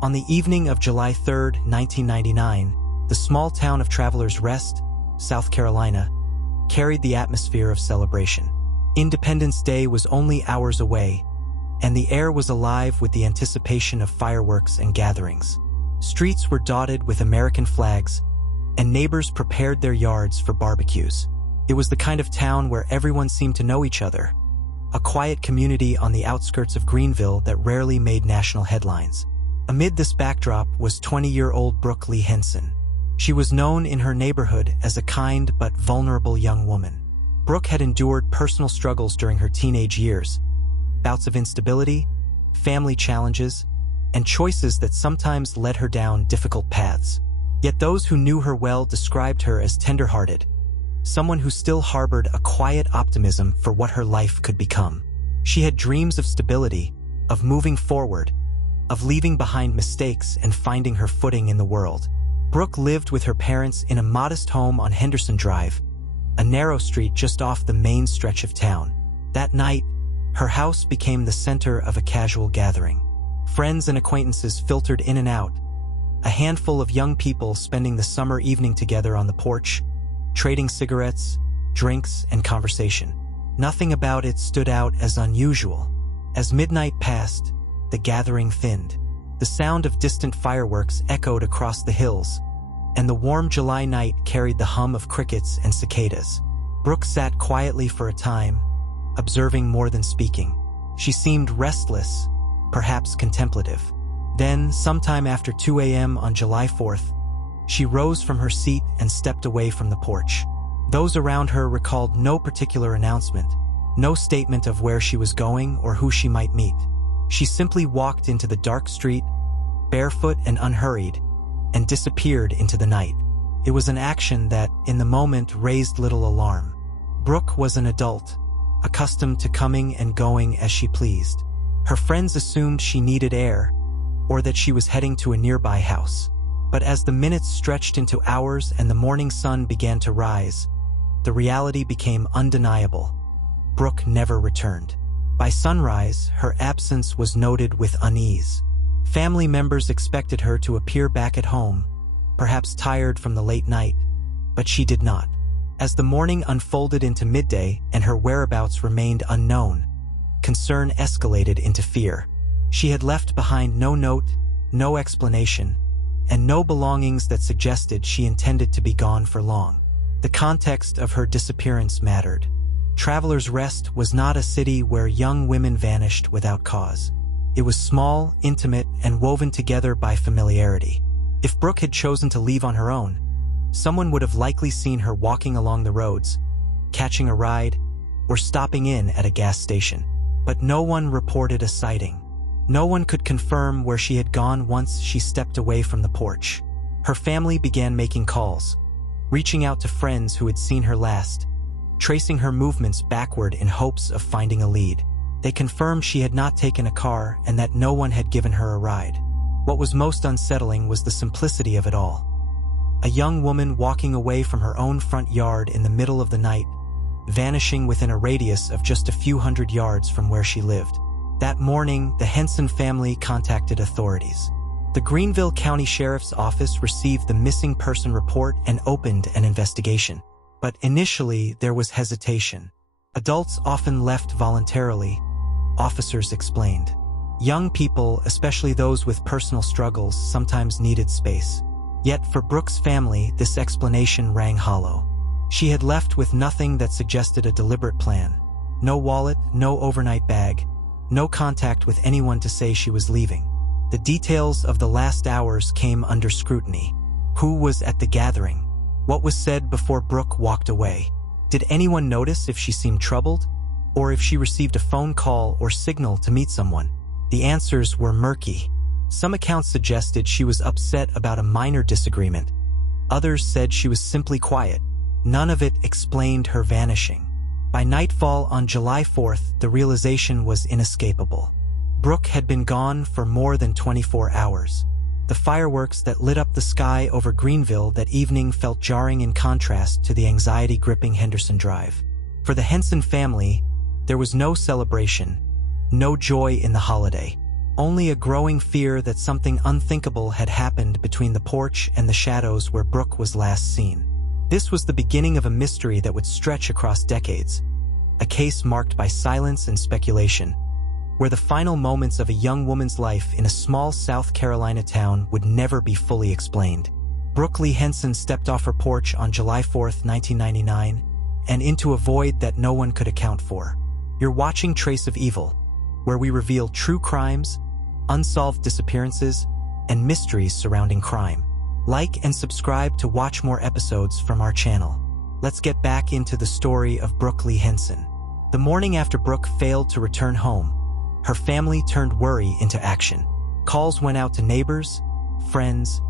On the evening of July 3, 1999, the small town of Travelers Rest, South Carolina, carried the atmosphere of celebration. Independence Day was only hours away, and the air was alive with the anticipation of fireworks and gatherings. Streets were dotted with American flags, and neighbors prepared their yards for barbecues. It was the kind of town where everyone seemed to know each other, a quiet community on the outskirts of Greenville that rarely made national headlines. Amid this backdrop was 20-year-old Brooke Leigh Henson. She was known in her neighborhood as a kind but vulnerable young woman. Brooke had endured personal struggles during her teenage years, bouts of instability, family challenges, and choices that sometimes led her down difficult paths. Yet those who knew her well described her as tender-hearted, someone who still harbored a quiet optimism for what her life could become. She had dreams of stability, of moving forward, of leaving behind mistakes and finding her footing in the world. Brooke lived with her parents in a modest home on Henderson Drive, a narrow street just off the main stretch of town. That night, her house became the center of a casual gathering. Friends and acquaintances filtered in and out, a handful of young people spending the summer evening together on the porch, trading cigarettes, drinks, and conversation. Nothing about it stood out as unusual. As midnight passed, the gathering thinned. The sound of distant fireworks echoed across the hills, and the warm July night carried the hum of crickets and cicadas. Brooke sat quietly for a time, observing more than speaking. She seemed restless, perhaps contemplative. Then, sometime after 2 a.m. on July 4th, she rose from her seat and stepped away from the porch. Those around her recalled no particular announcement, no statement of where she was going or who she might meet. She simply walked into the dark street, barefoot and unhurried, and disappeared into the night. It was an action that, in the moment, raised little alarm. Brooke was an adult, accustomed to coming and going as she pleased. Her friends assumed she needed air, or that she was heading to a nearby house. But as the minutes stretched into hours and the morning sun began to rise, the reality became undeniable. Brooke never returned. By sunrise, her absence was noted with unease. Family members expected her to appear back at home, perhaps tired from the late night, but she did not. As the morning unfolded into midday and her whereabouts remained unknown, concern escalated into fear. She had left behind no note, no explanation, and no belongings that suggested she intended to be gone for long. The context of her disappearance mattered. Travelers Rest was not a city where young women vanished without cause. It was small, intimate, and woven together by familiarity. If Brooke had chosen to leave on her own, someone would have likely seen her walking along the roads, catching a ride, or stopping in at a gas station. But no one reported a sighting. No one could confirm where she had gone once she stepped away from the porch. Her family began making calls, reaching out to friends who had seen her last, tracing her movements backward in hopes of finding a lead. They confirmed she had not taken a car and that no one had given her a ride. What was most unsettling was the simplicity of it all. A young woman walking away from her own front yard in the middle of the night, vanishing within a radius of just a few hundred yards from where she lived. That morning, the Henson family contacted authorities. The Greenville County Sheriff's Office received the missing person report and opened an investigation. But initially, there was hesitation. Adults often left voluntarily, officers explained. Young people, especially those with personal struggles, sometimes needed space. Yet for Brooke's family, this explanation rang hollow. She had left with nothing that suggested a deliberate plan. No wallet, no overnight bag, no contact with anyone to say she was leaving. The details of the last hours came under scrutiny. Who was at the gathering? What was said before Brooke walked away? Did anyone notice if she seemed troubled, or if she received a phone call or signal to meet someone? The answers were murky. Some accounts suggested she was upset about a minor disagreement. Others said she was simply quiet. None of it explained her vanishing. By nightfall on July 4th, the realization was inescapable. Brooke had been gone for more than 24 hours. The fireworks that lit up the sky over Greenville that evening felt jarring in contrast to the anxiety gripping Henderson Drive. For the Henson family, there was no celebration, no joy in the holiday, only a growing fear that something unthinkable had happened between the porch and the shadows where Brooke was last seen. This was the beginning of a mystery that would stretch across decades, a case marked by silence and speculation, where the final moments of a young woman's life in a small South Carolina town would never be fully explained. Brooke Leigh Henson stepped off her porch on July 4, 1999, and into a void that no one could account for. You're watching Trace of Evil, where we reveal true crimes, unsolved disappearances, and mysteries surrounding crime. Like and subscribe to watch more episodes from our channel. Let's get back into the story of Brooke Leigh Henson. The morning after Brooke failed to return home, her family turned worry into action. Calls went out to neighbors, friends,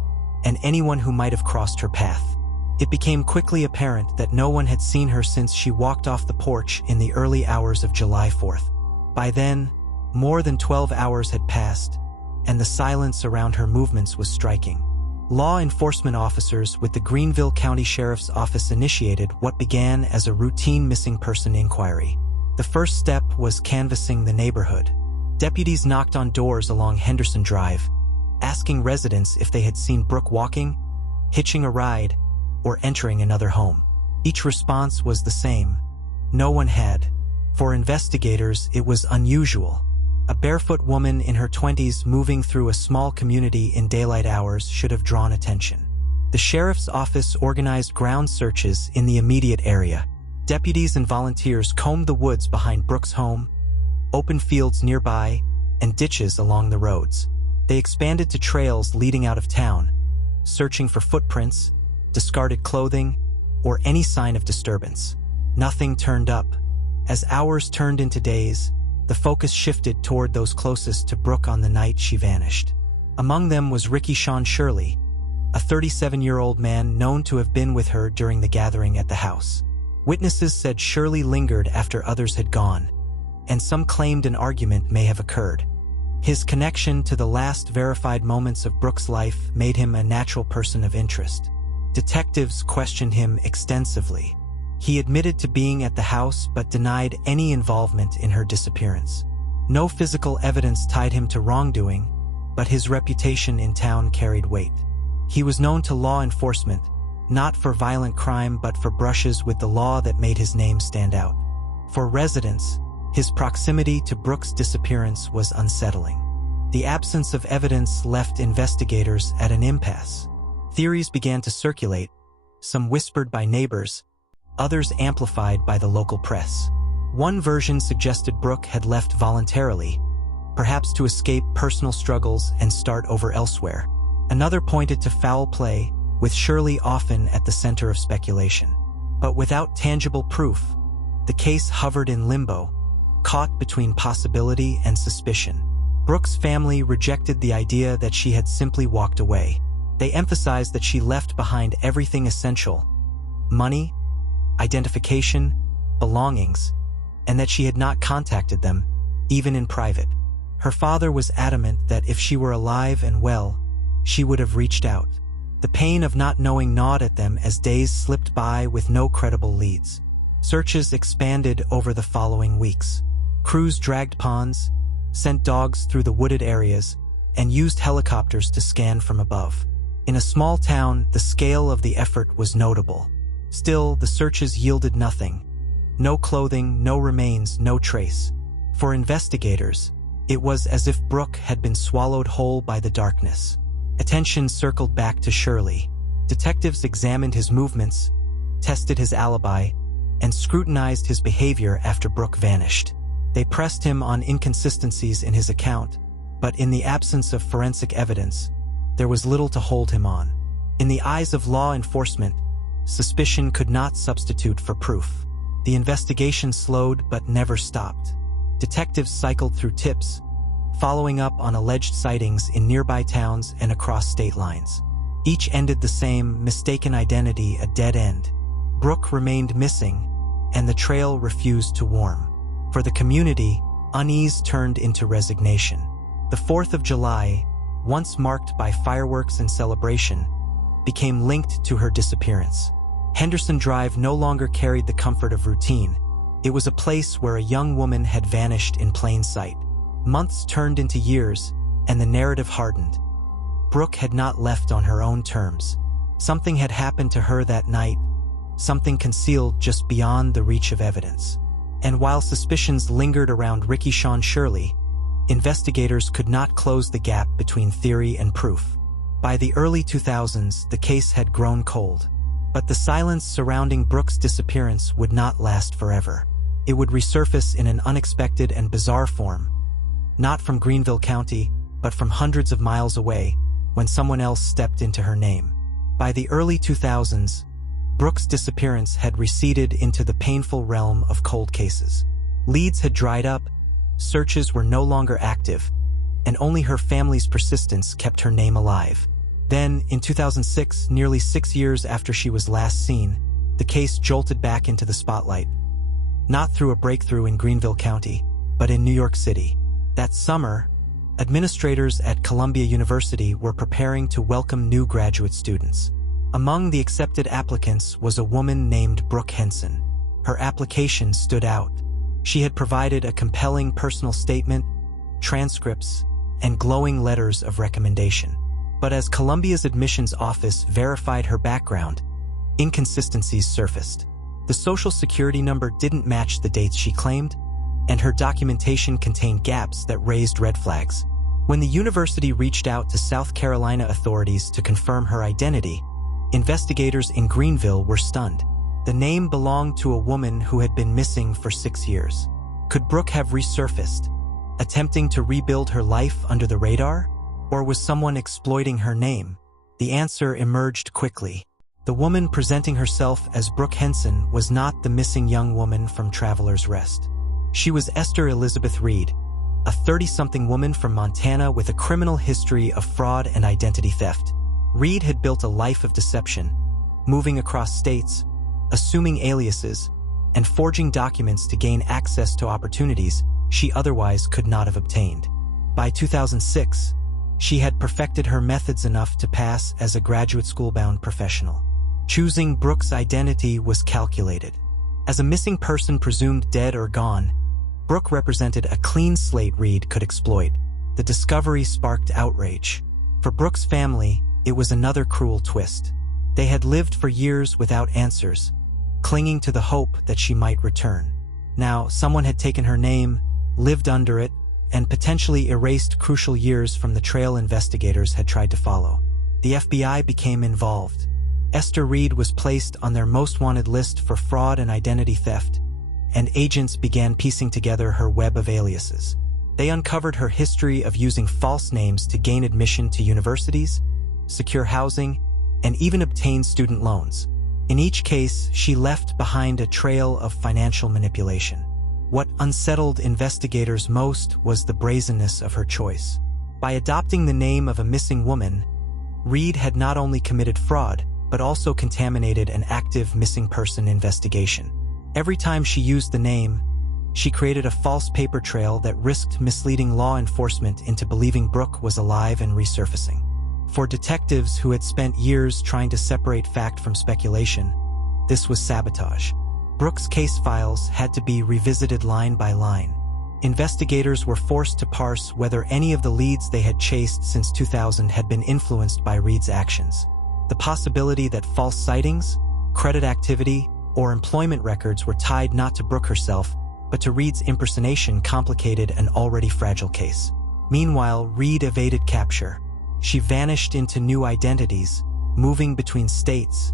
and anyone who might have crossed her path. It became quickly apparent that no one had seen her since she walked off the porch in the early hours of July 4th. By then, more than 12 hours had passed, and the silence around her movements was striking. Law enforcement officers with the Greenville County Sheriff's Office initiated what began as a routine missing person inquiry. The first step was canvassing the neighborhood. Deputies knocked on doors along Henderson Drive, asking residents if they had seen Brooke walking, hitching a ride, or entering another home. Each response was the same: no one had. For investigators, it was unusual. A barefoot woman in her 20s moving through a small community in daylight hours should have drawn attention. The sheriff's office organized ground searches in the immediate area. Deputies and volunteers combed the woods behind Brooke's home, open fields nearby, and ditches along the roads. They expanded to trails leading out of town, searching for footprints, discarded clothing, or any sign of disturbance. Nothing turned up. As hours turned into days, the focus shifted toward those closest to Brooke on the night she vanished. Among them was Ricky Sean Shirley, a 37-year-old man known to have been with her during the gathering at the house. Witnesses said Shirley lingered after others had gone, and some claimed an argument may have occurred. His connection to the last verified moments of Brooke's life made him a natural person of interest. Detectives questioned him extensively. He admitted to being at the house but denied any involvement in her disappearance. No physical evidence tied him to wrongdoing, but his reputation in town carried weight. He was known to law enforcement, not for violent crime but for brushes with the law that made his name stand out. For residents, his proximity to Brooke's disappearance was unsettling. The absence of evidence left investigators at an impasse. Theories began to circulate, some whispered by neighbors, others amplified by the local press. One version suggested Brooke had left voluntarily, perhaps to escape personal struggles and start over elsewhere. Another pointed to foul play, with Shirley often at the center of speculation. But without tangible proof, the case hovered in limbo, caught between possibility and suspicion. Brooke's family rejected the idea that she had simply walked away. They emphasized that she left behind everything essential: money, identification, belongings, and that she had not contacted them, even in private. Her father was adamant that if she were alive and well, she would have reached out. The pain of not knowing gnawed at them as days slipped by with no credible leads. Searches expanded over the following weeks. Crews dragged ponds, sent dogs through the wooded areas, and used helicopters to scan from above. In a small town, the scale of the effort was notable. Still, the searches yielded nothing. No clothing, no remains, no trace. For investigators, it was as if Brooke had been swallowed whole by the darkness. Attention circled back to Shirley. Detectives examined his movements, tested his alibi, and scrutinized his behavior after Brooke vanished. They pressed him on inconsistencies in his account, but in the absence of forensic evidence, there was little to hold him on. In the eyes of law enforcement, suspicion could not substitute for proof. The investigation slowed but never stopped. Detectives cycled through tips, following up on alleged sightings in nearby towns and across state lines. Each ended the same: mistaken identity, a dead end. Brooke remained missing, and the trail refused to warm. For the community, unease turned into resignation. The 4th of July, once marked by fireworks and celebration, became linked to her disappearance. Henderson Drive no longer carried the comfort of routine. It was a place where a young woman had vanished in plain sight. Months turned into years, and the narrative hardened. Brooke had not left on her own terms. Something had happened to her that night, something concealed just beyond the reach of evidence. And while suspicions lingered around Ricky Sean Shirley, investigators could not close the gap between theory and proof. By the early 2000s, the case had grown cold. But the silence surrounding Brooke's disappearance would not last forever. It would resurface in an unexpected and bizarre form, not from Greenville County, but from hundreds of miles away, when someone else stepped into her name. By the early 2000s, Brooke's disappearance had receded into the painful realm of cold cases. Leads had dried up, searches were no longer active, and only her family's persistence kept her name alive. Then, in 2006, nearly 6 years after she was last seen, the case jolted back into the spotlight. Not through a breakthrough in Greenville County, but in New York City. That summer, administrators at Columbia University were preparing to welcome new graduate students. Among the accepted applicants was a woman named Brooke Henson. Her application stood out. She had provided a compelling personal statement, transcripts, and glowing letters of recommendation. But as Columbia's admissions office verified her background, inconsistencies surfaced. The social security number didn't match the dates she claimed, and her documentation contained gaps that raised red flags. When the university reached out to South Carolina authorities to confirm her identity, investigators in Greenville were stunned. The name belonged to a woman who had been missing for 6 years. Could Brooke have resurfaced, attempting to rebuild her life under the radar? Or was someone exploiting her name? The answer emerged quickly. The woman presenting herself as Brooke Henson was not the missing young woman from Traveler's Rest. She was Esther Elizabeth Reed, a 30-something woman from Montana with a criminal history of fraud and identity theft. Reed had built a life of deception, moving across states, assuming aliases, and forging documents to gain access to opportunities she otherwise could not have obtained. By 2006, she had perfected her methods enough to pass as a graduate school-bound professional. Choosing Brooke's identity was calculated. As a missing person presumed dead or gone, Brooke represented a clean slate Reed could exploit. The discovery sparked outrage. For Brooke's family, it was another cruel twist. They had lived for years without answers, clinging to the hope that she might return. Now, someone had taken her name, lived under it, and potentially erased crucial years from the trail investigators had tried to follow. The FBI became involved. Esther Reed was placed on their most wanted list for fraud and identity theft, and agents began piecing together her web of aliases. They uncovered her history of using false names to gain admission to universities, secure housing, and even obtain student loans. In each case, she left behind a trail of financial manipulation. What unsettled investigators most was the brazenness of her choice. By adopting the name of a missing woman, Reed had not only committed fraud, but also contaminated an active missing person investigation. Every time she used the name, she created a false paper trail that risked misleading law enforcement into believing Brooke was alive and resurfacing. For detectives who had spent years trying to separate fact from speculation, this was sabotage. Brooke's case files had to be revisited line by line. Investigators were forced to parse whether any of the leads they had chased since 2000 had been influenced by Reed's actions. The possibility that false sightings, credit activity, or employment records were tied not to Brooke herself, but to Reed's impersonation complicated an already fragile case. Meanwhile, Reed evaded capture. She vanished into new identities, moving between states,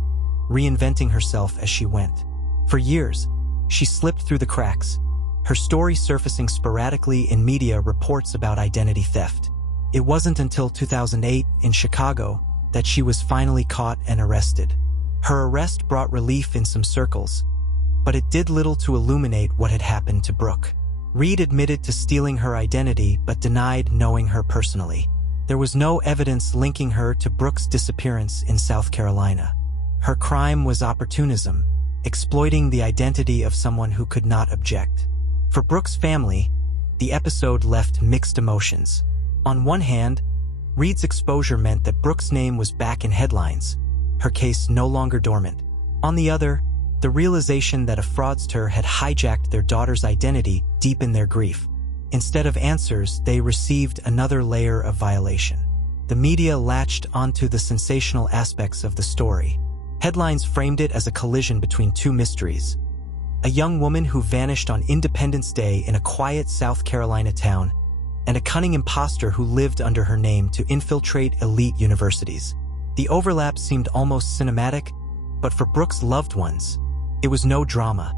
reinventing herself as she went. For years, she slipped through the cracks, her story surfacing sporadically in media reports about identity theft. It wasn't until 2008 in Chicago that she was finally caught and arrested. Her arrest brought relief in some circles, but it did little to illuminate what had happened to Brooke. Reed admitted to stealing her identity but denied knowing her personally. There was no evidence linking her to Brooke's disappearance in South Carolina. Her crime was opportunism, exploiting the identity of someone who could not object. For Brooke's family, the episode left mixed emotions. On one hand, Reed's exposure meant that Brooke's name was back in headlines, her case no longer dormant. On the other, the realization that a fraudster had hijacked their daughter's identity deepened their grief. Instead of answers, they received another layer of violation. The media latched onto the sensational aspects of the story. Headlines framed it as a collision between two mysteries: a young woman who vanished on Independence Day in a quiet South Carolina town, and a cunning imposter who lived under her name to infiltrate elite universities. The overlap seemed almost cinematic, but for Brooke's loved ones, it was no drama.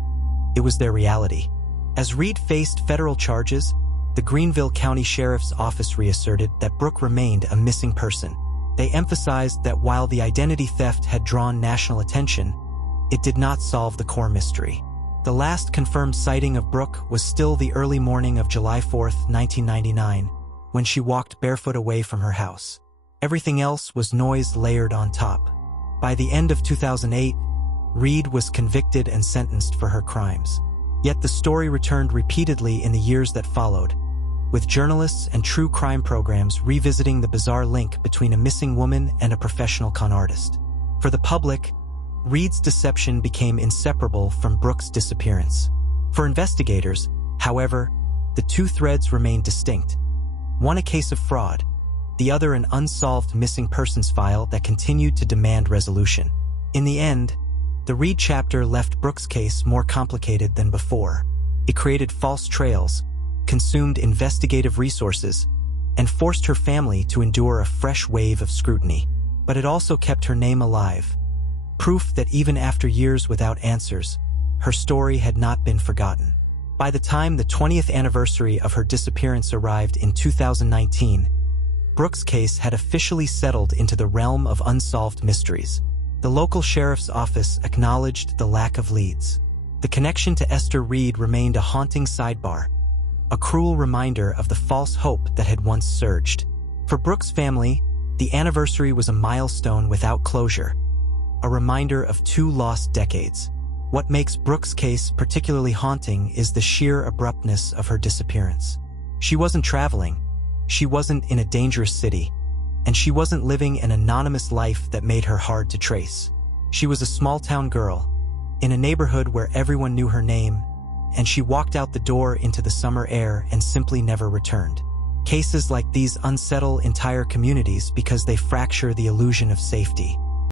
It was their reality. As Reed faced federal charges, the Greenville County Sheriff's Office reasserted that Brooke remained a missing person. They emphasized that while the identity theft had drawn national attention, it did not solve the core mystery. The last confirmed sighting of Brooke was still the early morning of July 4, 1999, when she walked barefoot away from her house. Everything else was noise layered on top. By the end of 2008, Reed was convicted and sentenced for her crimes. Yet the story returned repeatedly in the years that followed, with journalists and true crime programs revisiting the bizarre link between a missing woman and a professional con artist. For the public, Reed's deception became inseparable from Brooke's disappearance. For investigators, however, the two threads remained distinct. One a case of fraud, the other an unsolved missing persons file that continued to demand resolution. In the end, the Reed chapter left Brooke's case more complicated than before. It created false trails, consumed investigative resources, and forced her family to endure a fresh wave of scrutiny. But it also kept her name alive, proof that even after years without answers, her story had not been forgotten. By the time the 20th anniversary of her disappearance arrived in 2019, Brooke's case had officially settled into the realm of unsolved mysteries. The local sheriff's office acknowledged the lack of leads. The connection to Esther Reed remained a haunting sidebar, a cruel reminder of the false hope that had once surged. For Brooke's family, the anniversary was a milestone without closure, a reminder of two lost decades. What makes Brooke's case particularly haunting is the sheer abruptness of her disappearance. She wasn't traveling, she wasn't in a dangerous city, and she wasn't living an anonymous life that made her hard to trace. She was a small-town girl, in a neighborhood where everyone knew her name, and she walked out the door into the summer air and simply never returned. Cases like these unsettle entire communities because they fracture the illusion of safety.